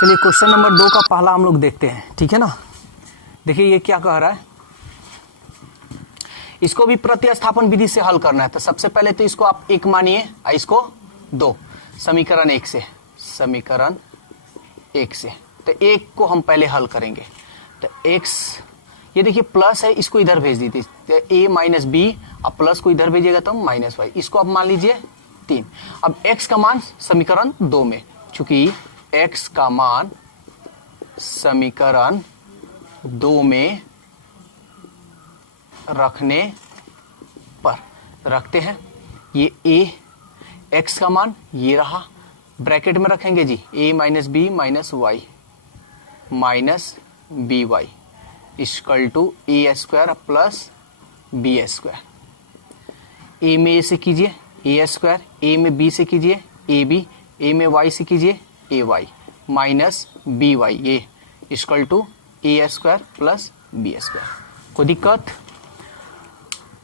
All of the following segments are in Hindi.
चलिए क्वेश्चन नंबर 2 का पहला हम लोग देखते हैं, ठीक है ना। देखिए ये क्या कह रहा है, इसको भी प्रतिस्थापन विधि से हल करना है। तो सबसे पहले तो इसको आप 1 मानिए और इसको 2, समीकरण 1 से, समीकरण 1 से। तो 1 को हम पहले हल करेंगे। तो x, ये देखिए प्लस है, इसको इधर भेज दीजिए। तो a माइनस बी, अब प्लस को इधर भेजिएगा तो माइनस वाई, इसको अब मान लीजिए 3। अब x का मान समीकरण 2 में, चूंकि x का मान समीकरण 2 में रखने पर रखते हैं। ये a, x का मान ये रहा, ब्रैकेट में रखेंगे जी a minus B minus Y minus B Y equal to A square plus B square. A में ए से कीजिए ए स्क्वायर, ए में बी से कीजिए ए बी, ए में वाई से कीजिए A Y minus B Y, ये equal to A square plus B square. कोई दिक्कत?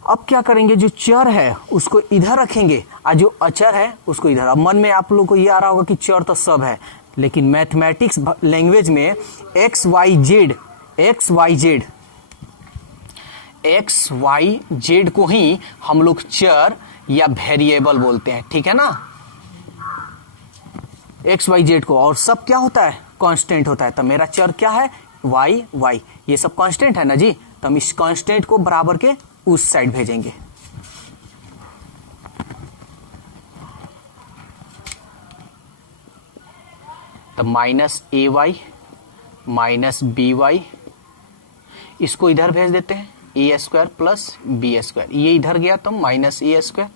अब क्या करेंगे, जो चर है उसको इधर रखेंगे और जो अचर है उसको इधर। अब मन में आप लोगों को ये आ रहा होगा कि चर तो सब है, लेकिन मैथमेटिक्स लैंग्वेज में एक्स वाई जेड को ही हम लोग चर या वेरिएबल बोलते हैं, ठीक है ना। एक्स वाई जेड को, और सब क्या होता है, कांस्टेंट होता है। तो मेरा चर क्या है, वाई वाई, ये सब कांस्टेंट है ना जी। तो हम इस कांस्टेंट को बराबर के उस साइड भेजेंगे। तो माइनस ए वाई माइनस बी वाई, इसको इधर भेज देते हैं ए स्क्वायर प्लस बी स्क्वायर। ये इधर गया तो माइनस ए स्क्वायर,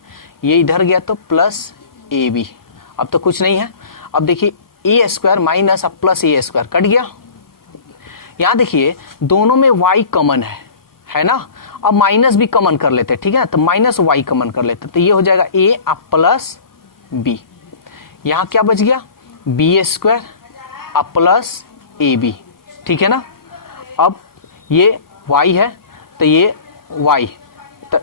ये इधर गया तो प्लस ए बी। अब तो कुछ नहीं है। अब देखिए ए स्क्वायर माइनस अब प्लस ए स्क्वायर कट गया। यहां देखिए दोनों में y कॉमन है ना। अब माइनस भी कॉमन कर लेते हैं, ठीक है। तो माइनस y कॉमन कर लेते हैं, तो ये हो जाएगा a अब प्लस b। यहां क्या बच गया, बी स्क्वायर अब प्लस ए बी, ठीक है ना। अब ये y है तो ये y, तो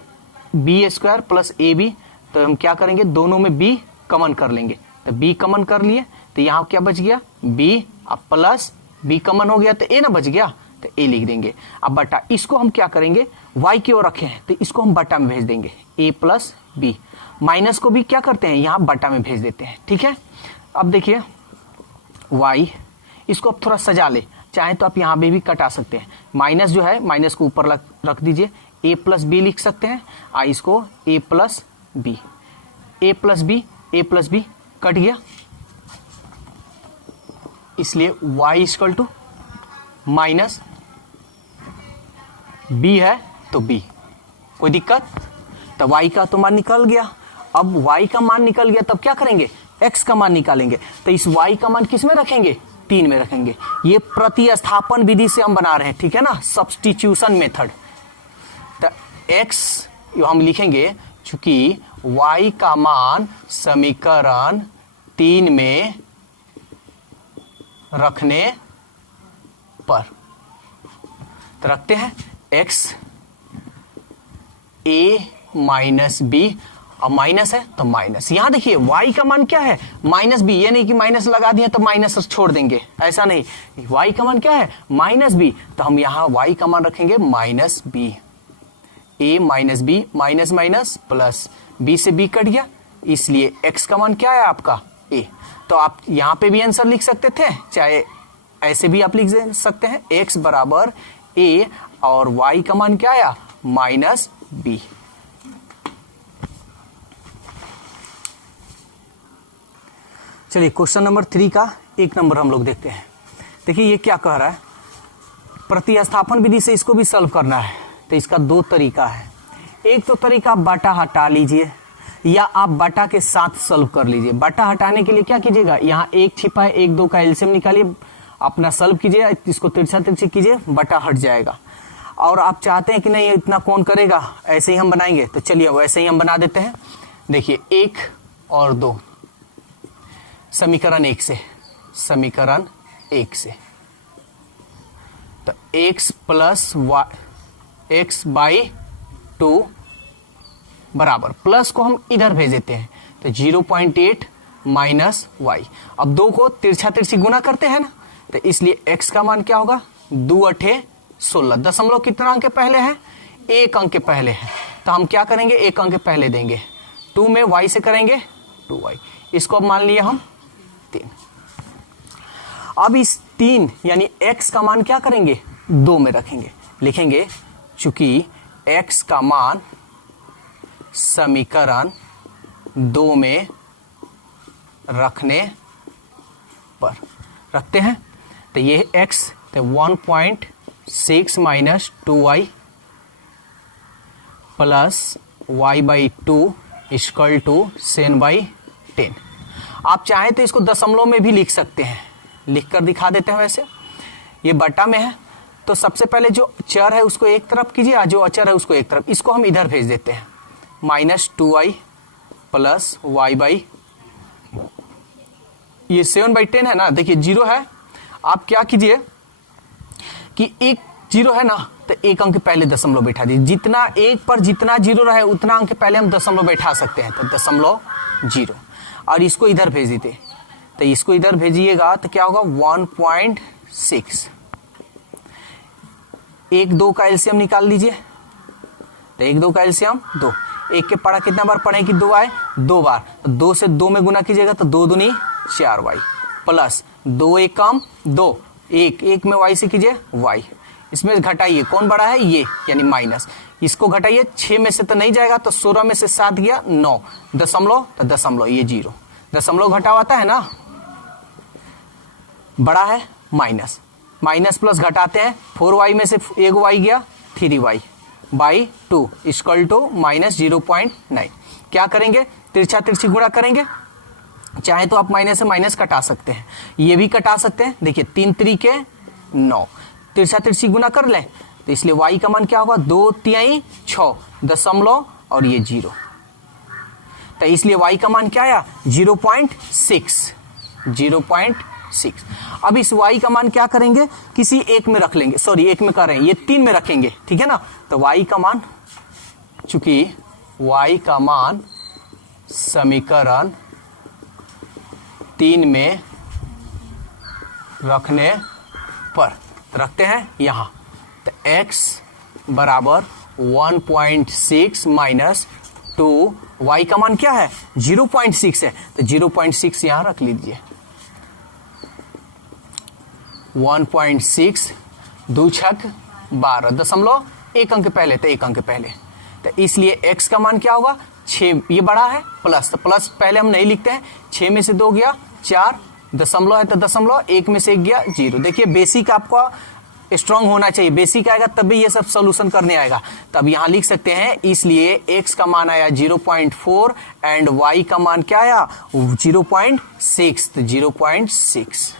B square plus A B. तो हम क्या करेंगे, दोनों में b कॉमन कर लेंगे। तो b कॉमन कर लिए तो यहां क्या बच गया, b अब प्लस b कॉमन हो गया तो a ना बच गया, तो a लिख देंगे। अब बटा, इसको हम क्या करेंगे, y की ओर रखे हैं तो इसको हम बटा में भेज देंगे, a प्लस बी। माइनस को भी क्या करते हैं, यहां बटा में भेज देते हैं, ठीक है। अब देखिए y, इसको अब थोड़ा सजा ले, चाहे तो आप यहां भी कटा सकते हैं। माइनस जो है, माइनस को ऊपर रख दीजिए, a प्लस बी लिख सकते हैं। इसको a plus B, a plus B cut गया, इसलिए y equal to minus b है तो b। कोई दिक्कत? तो y का तो मान निकल गया। अब y का मान निकल गया, तब क्या करेंगे, x का मान निकालेंगे। तो इस y का मान किस में रखेंगे, 3 में रखेंगे। ये प्रतिस्थापन विधि से हम बना रहे हैं, ठीक है ना, सब्स्टिट्यूशन मेथड। तो x हम लिखेंगे, चूंकि y का मान समीकरण 3 में रखने पर, तो रखते हैं x a माइनस बी। अब माइनस है तो माइनस, यहां देखिए y का मान क्या है, माइनस बी। ये नहीं कि माइनस लगा दिए तो माइनस छोड़ देंगे, ऐसा नहीं। y का मान क्या है, माइनस बी। तो हम यहां y का मान रखेंगे minus B. a minus B, minus minus plus, b से b कट गया, इसलिए x का मान क्या है आपका, a। तो आप यहां पे भी आंसर लिख सकते थे, चाहे ऐसे भी आप लिख सकते हैं, x बराबर a और y का मान क्या आया, माइनस बी। चलिए क्वेश्चन नंबर 3 का 1 नंबर हम लोग देखते हैं। देखिए ये क्या कह रहा है, प्रतिस्थापन विधि से इसको भी सॉल्व करना है। तो इसका 2 तरीका है। एक तो तरीका आप बटा हटा लीजिए, या आप बटा के साथ सॉल्व कर लीजिए। बटा हटाने के लिए क्या कीजिएगा, यहाँ 1 छिपा है, 1 2 का एलसीएम निकालिए, अपना सॉल्व कीजिए, इसको तिरछा तिरछी कीजिए, बटा हट जाएगा। और आप चाहते हैं कि नहीं इतना कौन करेगा, ऐसे ही हम बनाएंगे, तो चलिए वैसे ही हम बना देते हैं। देखिए 1 और 2, समीकरण 1 से, समीकरण 1 से, तो x प्लस x बाई 2 बराबर, प्लस को हम इधर भेज देते हैं, तो 0.8 माइनस वाई। अब 2 को तिरछा तिरछी गुना करते हैं ना, तो इसलिए x का मान क्या होगा, 2 अठे 16। दशमलव कितना अंक के पहले है, 1 अंक के पहले है, तो हम क्या करेंगे, 1 अंक के पहले देंगे, 2 में y से करेंगे 2y, इसको अब मान लिए हम 3। अब इस 3 यानी x का मान क्या करेंगे, 2 में रखेंगे, लिखेंगे चूंकि x का मान समीकरण 2 में रखने पर, रखते हैं तो ये x तो 1.6 minus 2y plus y/2 equal to 7/10। आप चाहें तो इसको दशमलव में भी लिख सकते हैं, लिख कर दिखा देते हैं। वैसे ये बटा में है तो सबसे पहले जो चर है उसको एक तरफ कीजिए और जो अचर है उसको एक तरफ, इसको हम इधर भेज देते हैं, -2y प्लस y/, ये 7/10 है ना, देखिए 0 है। आप क्या कीजिए कि एक 0 है ना तो 1 अंक पहले दशमलव बैठा दीजिए, जितना 1 पर जितना 0 रहे उतना अंक पहले हम दशमलव बैठा सकते हैं, तो .0 और इसको इधर भेज देते, तो इसको इधर भेजिएगा तो क्या होगा 1.6। 1 2 का एलसीएम निकाल लीजिए, तो 1 2 का एलसीएम 2, 1 के पढ़ा कितना बार पढ़े कि 2 आए, 2 बार, तो 2 से 2 में गुना कीजिएगा तो 2 दूनी 4y प्लस 2 1 कम 2, 1 में y से कीजिए y, इसमें घटाइए कौन बड़ा है, ये यानी माइनस, इसको घटाइए 6 में से तो नहीं जाएगा, तो 16 में से 7 गया 9, दशमलव तो दशमलव, ये 0, दशमलव घटावाता है ना, बड़ा है माइनस, माइनस प्लस घटाते हैं, 4y में से 1 y गया 3y/2 इक्वल टू -0.9। क्या करेंगे, तिरछा तिरछी गुणा करेंगे, चाहे तो आप माइनस से माइनस कटा सकते हैं, ये भी कटा सकते हैं, देखिए 3 3 9, तिरछा तिरछी गुणा कर लें तो इसलिए y का मान क्या होगा, 2 3 6 दशमलव और ये 0, तो इसलिए y का मान क्या आया 0.6। अब इस y का मान क्या करेंगे, किसी एक में रख लेंगे, सॉरी एक में कर रहे हैं, ये 3 में रखेंगे, ठीक है ना, तो y का मान, चूंकि y का मान समीकरण 3 में रखने पर, तो रखते हैं यहां, तो x बराबर 1.6 माइनस 2, y का मान क्या है 0.6 है, तो 0.6 यहां रख लीजिए, 1.6 2 छक 12 दशमलव 1 अंक पहले, तो 1 अंक पहले, तो इसलिए x का मान क्या होगा 6, ये बड़ा है प्लस, तो प्लस पहले हम नहीं लिखते हैं, 6 में से 2 गया 4, दशमलव है तो दशमलव, 1 में से 1 गया 0। देखिए बेसिक आपका स्ट्रांग होना चाहिए, बेसिक आएगा तब भी ये सब सॉल्यूशन करने आएगा, तब यहां लिख सकते हैं, इसलिए x का मान आया 0.4 एंड y का मान क्या आया 0.6, तो 0.6।